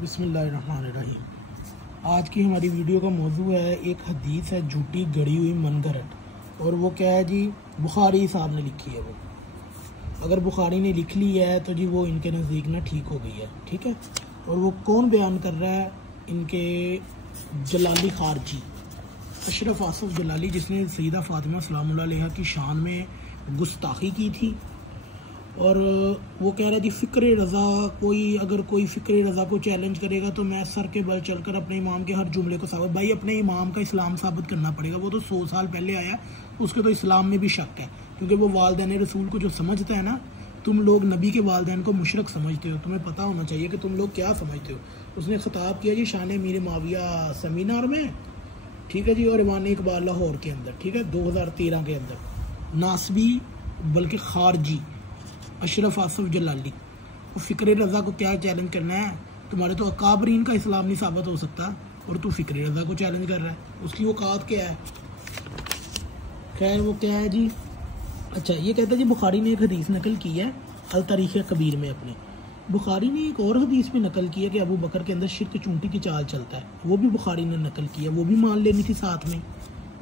बिस्मिल्लाहिर्रहमानिर्रहीम। आज की हमारी वीडियो का मौजू है एक हदीस है झूठी गढ़ी हुई मनगढ़ंत। और वो क्या है जी, बुखारी साहब ने लिखी है। वो अगर बुखारी ने लिख ली है तो जी वो इनके नज़दीक ना ठीक हो गई है, ठीक है। और वो कौन बयान कर रहा है? इनके जलाली खारजी अशरफ आसफ जलाली, जिसने सईदा फ़ातिमा सलामुल्लाह अलैहा की शान में गुस्ताखी की थी। और वो कह रहा है जी फ़िक्र रज़ा, अगर कोई फ़िक्र रज़ा को चैलेंज करेगा तो मैं सर के बल चलकर अपने इमाम के हर जुमले को साबित, भाई अपने इमाम का इस्लाम साबित करना पड़ेगा। वो तो 100 साल पहले आया, उसके तो इस्लाम में भी शक है, क्योंकि वो वालिदैन रसूल को जो समझता है ना, तुम लोग नबी के वालिदैन को मुशरक समझते हो, तुम्हें पता होना चाहिए कि तुम लोग क्या समझते हो। उसने खिताब किया जी शान मीर माविया सेमिनार में, ठीक है जी, और ईमान इकबाल लाहौर के अंदर, ठीक है, 2013 के अंदर। नासबी बल्कि खारजी अशरफ आसफ जलाली, वो फ़िक्र रज़ा को क्या चैलेंज करना है? तुम्हारे तो अकाबरीन का इस्लाम नहीं साबित हो सकता और तू फ़िक्र रज़ा को चैलेंज कर रहा है, उसकी औकात क्या है? खैर वो क्या है जी, अच्छा ये कहता है जी बुखारी ने एक हदीस नकल की है अल तारीख़ कबीर में अपने। बुखारी ने एक और हदीस भी नकल की है कि अबू बकर के अंदर शिर्क चूंटी की चाल चलता है, वो भी बुखारी ने नकल की है, वो भी मान लेनी थी साथ में,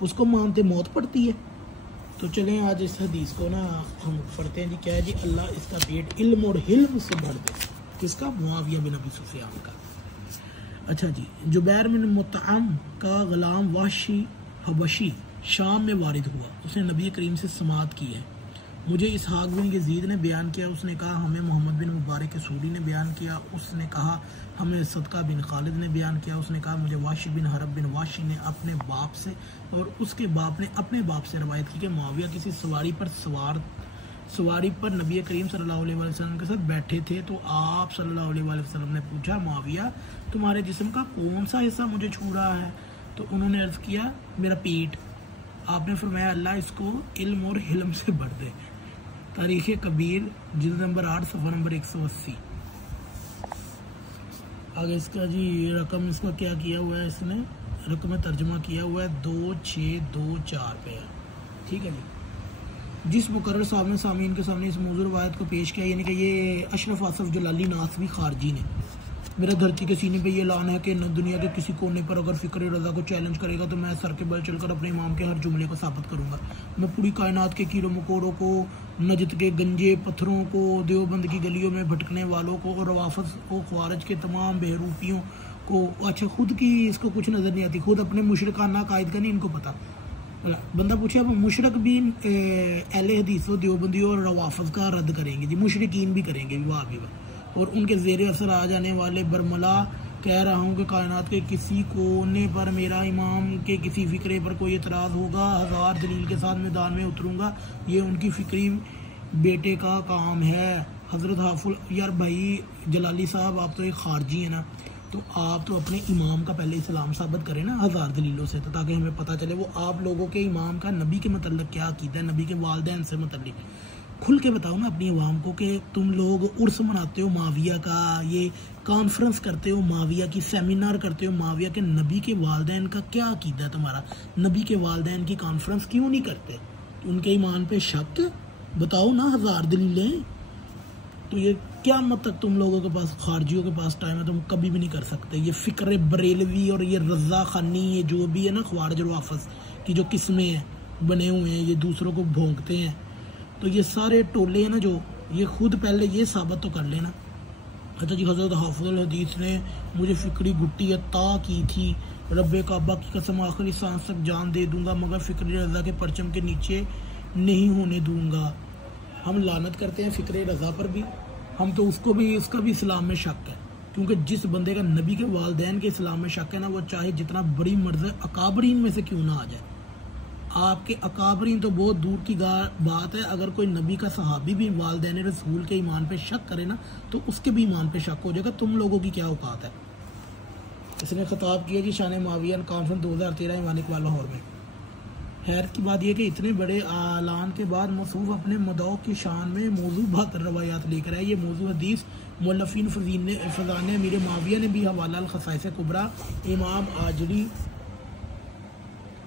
उसको मानते मौत पड़ती है। तो चलें आज इस हदीस को ना हम पढ़ते हैं जी। क्या है जी, अल्लाह इसका पेट इल्म और हिल्म से भर दे। किसका? मुआविया बिन अबी सुफियान का। अच्छा जी, जुबैर बिन मुतअम का ग़ुलाम वाशी हबशी शाम में वारिद हुआ, उसने नबी करीम से समात की है। मुझे इसहाक बिन यजीद ने बयान किया, उसने कहा हमें मोहम्मद बिन मुबारक सूरी ने बयान किया, उसने कहा हमें सदका बिन खालिद ने बयान किया, उसने कहा मुझे वाशी बिन हरब बिन वाशी ने अपने बाप से और उसके बाप ने अपने बाप से रवायत की कि मुआविया किसी सवारी पर नबी करीम सल्लल्लाहु अलैहि वसल्लम के साथ बैठे थे। तो आप सल्लल्लाहु अलैहि वसल्लम ने पूछा मुआविया तुम्हारे जिस्म का कौन सा हिस्सा मुझे छू रहा है? तो उन्होंने अर्ज़ किया मेरा पेट। आपने फरमाया अल्लाह इसको इल्म और हिल्म से भर दे। तारीख़ कबीर जिल्द नंबर 8 सफ़ा नंबर 180। आगे इसका जी रकम, इसका क्या किया हुआ है, इसने रकम तर्जुमा किया हुआ है 2624 पे है, ठीक है जी। जिस मुकर्रर साहब ने सामीन के सामने इस मौजूद रवायत को पेश किया, यानी कि ये अशरफ आसफ जलाली नासबी खारजी ने, मेरा धरती के सीने पे ये ऐलान है कि न दुनिया के किसी कोने पर अगर फ़िक्र रज़ा को चैलेंज करेगा तो मैं सर के बल चलकर अपने इमाम के हर जुमले को साबित करूँगा। मैं पूरी कायनात के कीड़ों मकोड़ों को, नजद के गंजे पत्थरों को, देवबंद की गलियों में भटकने वालों को और रवाफत को, ख्वारज के तमाम बहरूपियों को, अच्छा खुद की इसको कुछ नज़र नहीं आती, खुद अपने मुशरकाना कायद का नहीं इनको पता। बंदा पूछे अब मुशरक भी अहले हदीस व देवबंदी और रवाफत का रद्द करेंगे जी, मुशरकीन भी करेंगे, वाह भी वाह। और उनके ज़ेर असर आ जाने वाले बरमला कह रहा हूँ कि कायनात के किसी कोने पर मेरा इमाम के किसी फ़िक्रे पर कोई एतराज़ होगा, 1000 दलील के साथ मैदान में उतरूँगा। ये उनकी फ़िक्री बेटे का काम है। हज़रत हाफुल यार भाई जलाली साहब, आप तो एक खारजी है ना, तो आप तो अपने इमाम का पहले इस्लाम साबित करें ना 1000 दलीलों से, तो ताकि हमें पता चले वो आप लोगों के इमाम का नबी के मतलब क्या अक़ीदा है, नबी के वालिदैन से मतलब खुल के बताओ ना अपनी आवाम को कि तुम लोग उर्स मनाते हो माविया का, ये कॉन्फ्रेंस करते हो माविया की, सेमिनार करते हो माविया के, नबी के वालिदैन का क्या अक़ीदा है तुम्हारा? नबी के वालिदैन की कॉन्फ्रेंस क्यों नहीं करते? उनके ईमान पे शक बताओ ना, 1000 दलीलें। तो ये क्या मतलब तुम लोगों के पास, खारजियों के पास टाइम है, तुम कभी भी नहीं कर सकते। ये फ़िक्र बरेलवी और ये रज़ा खानी, ये जो भी है ना ख्वारज और वाफस की जो किस्में हैं बने हुए हैं, ये दूसरों को भोंकते हैं, तो ये सारे टोले हैं ना जो, ये खुद पहले ये साबित तो कर लेना। अच्छा जी, हज़रत हाफिज़ुल हदीस ने मुझे फ़िक्री गुट्टी अता की थी, रब्बे काबा की कसम आखिरी सांस तक जान दे दूंगा मगर फ़िक्री रज़ा के परचम के नीचे नहीं होने दूंगा। हम लानत करते हैं फ़िक्र रज़ा पर भी, हम तो उसको भी, उसका भी इस्लाम में शक है, क्योंकि जिस बंदे का नबी के वालिदैन के इस्लाम में शक है ना, वो चाहे जितना बड़ी मर्ज़ अकाबरीन में से क्यों ना आ जाए। आपके अकाबरीन तो बहुत दूर की बात है, अगर कोई नबी का सहाबी भी वालिदैन रसूल के ईमान पे शक करे ना, तो उसके भी ईमान पे शक हो जाएगा। तुम लोगों की क्या औकात है? इसने खिताब किया जी शान मुआविया कॉन्फ्रेंस 2013 ईमान इकबाल लाहौर में। खैर की बात यह कि इतने बड़े ऐलान के बाद मौसूफ अपने मदऊ की शान में मौजू 72 रवायात लेकर आए। ये मौजू हदीस मुअल्लिफ़ीन फ़ज़ान अमीर मुआविया ने भी हवाला अल-ख़साइस कुबरा इमाम आजरी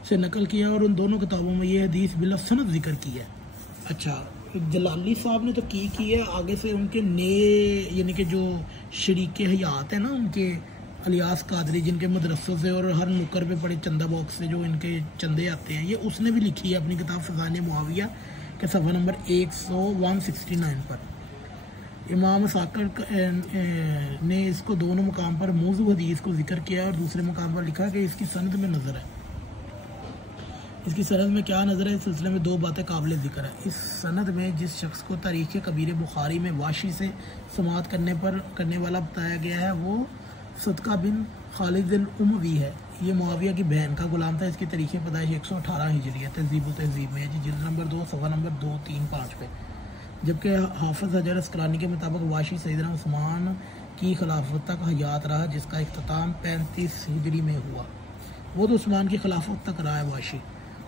से नकल किया और उन दोनों किताबों में ये हदीस बिला सनद जिक्र की है। अच्छा, जलाली साहब ने तो की है, आगे से उनके नए यानी कि जो शरीके हयात है ना उनके, अलियास कादरी, जिनके मदरसों से और हर नुक्कर पे पड़े चंदा बॉक्स से जो इनके चंदे आते हैं, ये उसने भी लिखी है अपनी किताब फ़ज़ाइल मुआविया के सफ़ा नंबर 169 पर। इमाम साकर ने इसको दोनों मुकाम पर मौजू हदीस को जिक्र किया और दूसरे मुकाम पर लिखा कि इसकी सनद में नज़र है। इसकी सनद में क्या नज़र है? इस सिलसिले में दो बातें काबिल ज़िक्र है। इस सनद में जिस शख्स को तारीख़ कबीर बुखारी में वाशी से समाअत करने वाला बताया गया है वो सदका बिन खालिद अल-उमवी है। ये मुआविया की बहन का गुलाम था। इसकी तारीख़ पैदाइश 118 हिजरी है। तहज़ीब में है जी, जिल्द नंबर 2 सफ़ा नंबर 235 पे। जबकि हाफिज़ हजर अस्कलानी के मुताबिक वाशी सैयदना उस्मान की खिलाफत तक हयात रहा, जिसका इख्तिताम 35 हिजरी में हुआ। वो तो उस्मान की खिलाफत तक रहा है वाशी।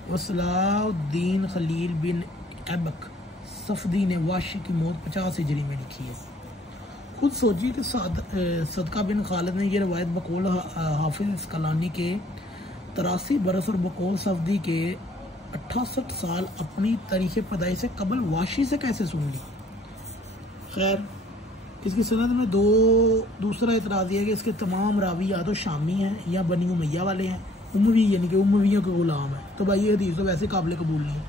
और सलाउद्दीन खलील बिन ऐबक सफदी ने वाशी की मौत 50 हिजरी में लिखी है। खुद सोचिए कि सदका बिन खालिद ने यह रवायत बकौल हाफिज़ अस्कलानी के 83 बरस और बकौल सफदी के 68 साल अपनी तारीख़ पैदाइश से कबल वाशी से कैसे सुन ली। खैर, इसकी सनद में दूसरा एतराज़ यह है कि इसके तमाम रावी या तो शामी हैं या बनी उमैया वाले हैं, उमवी यानी कि उमवियों के गुलाम है। तो भाई ये हदीस तो वैसे काबिल कबूल नहीं है।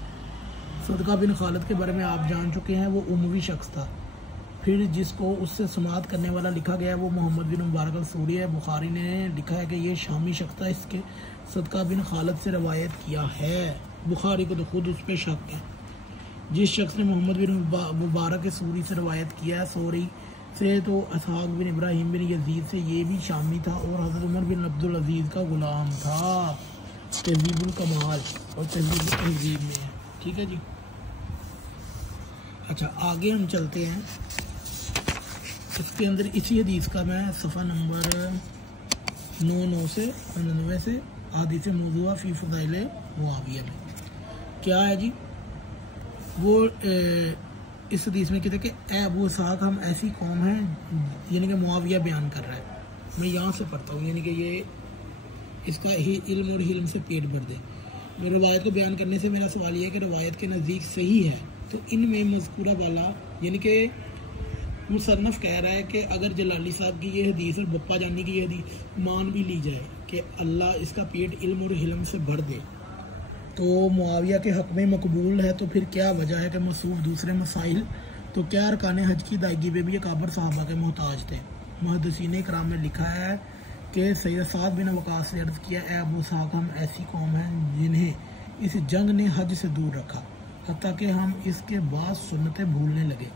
सदका बिन खालिद के बारे में आप जान चुके हैं, वो उमवी शख्स था। फिर जिसको उससे समाअत करने वाला लिखा गया वो मोहम्मद बिन मुबारक अल-सूरी है। बुखारी ने लिखा है कि ये शामी शख्स था, इसके सदका बिन खालिद से रवायत किया है। बुखारी को तो खुद उस पर शक है। जिस शख्स ने मोहम्मद बिन मुबारक सूरी से रवायत किया है सूरी से, तो इसहाक बिन इब्राहिम बिन यजीद से, ये भी शामी था और हज़रत उमर बिन अब्दुल अजीज़ का गुलाम था। तहज़ीबुल कमाल और तहज़ीब में है। ठीक है जी। अच्छा, आगे हम चलते हैं। इसके अंदर इसी हदीस का मैं सफ़ा नंबर 99 से 99 से हदीस मौज़ूआ फ़ी फ़ज़ाइल मुआविया में क्या है जी, वो इस हदीस में कहते हैं कि ए अबू इसहाक, हम ऐसी कौम हैं, यानी कि मुआविया बयान कर रहा है। मैं यहाँ से पढ़ता हूँ, यानी कि ये इसका ही इल्म और हिल्म से पेट भर दे। मेरे रवायत को बयान करने से मेरा सवाल ये है कि रवायत के नज़दीक सही है तो इनमें मज़कूरा वाला यानी कि मुसन्नफ़ कह रहा है कि अगर जलाली साहब की ये हदीस और बप्पा जानी की ये हदीस मान भी ली जाए कि अल्लाह इसका पेट इल्म और हिल्म से भर दे तो मुआविया के हक़ में मकबूल है, तो फिर क्या वजह है कि मसूफ दूसरे मसाइल, तो क्या अरकान हज की अदायगी में भी काबर साहबा के मोहताज थे। मुहद्दिसीन इकराम ने लिखा है कि सैयद साद बिन वक़ास ने अर्ज़ किया, ए अबू इसहाक, हम ऐसी कौम हैं जिन्हें इस जंग ने हज से दूर रखा, हत्ता कि हम इसके बाद सुन्नतें भूलने लगे।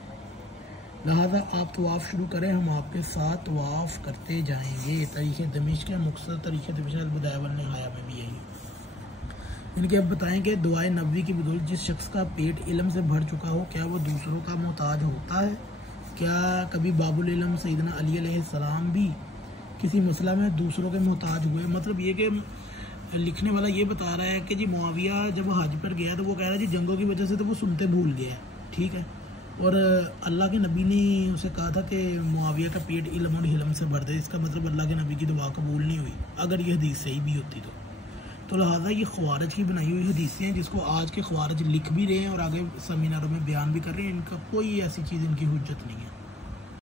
लिहाजा आप तवाफ़ शुरू करें, हम आपके साथ तवाफ़ करते जाएंगे। तारीख़ दमिश्क के मुख्तसर तारीख़ दमिश्क अल-बदाया वन निहाया में भी यही। इनके अब बताएं कि दुआए नबवी की बदौलत जिस शख्स का पेट इल्म से भर चुका हो, क्या वो दूसरों का मोहताज होता है? क्या कभी बाबुल इल्म सैयदना अली अलैहिस्सलाम भी किसी मसला में दूसरों के मोहताज हुए? मतलब ये कि लिखने वाला ये बता रहा है कि जी मुआविया जब हज पर गया तो वो कह रहा है जी जंगों की वजह से तो वो सुनते भूल गया है, ठीक है, और अल्लाह के नबी ने उसे कहा था कि मुआविया का पेट इल्म और हिल्म से भर दे। इसका मतलब अल्लाह के नबी की दुआ कबूल नहीं हुई अगर ये हदीस सही भी होती तो लिहाजा ये ख्वारिज की बनाई हुई हदीसें हैं जिसको आज के ख्वारिज लिख भी रहे हैं और आगे सेमिनारों में बयान भी कर रहे हैं। इनका कोई ऐसी चीज़, इनकी हुज्जत नहीं है।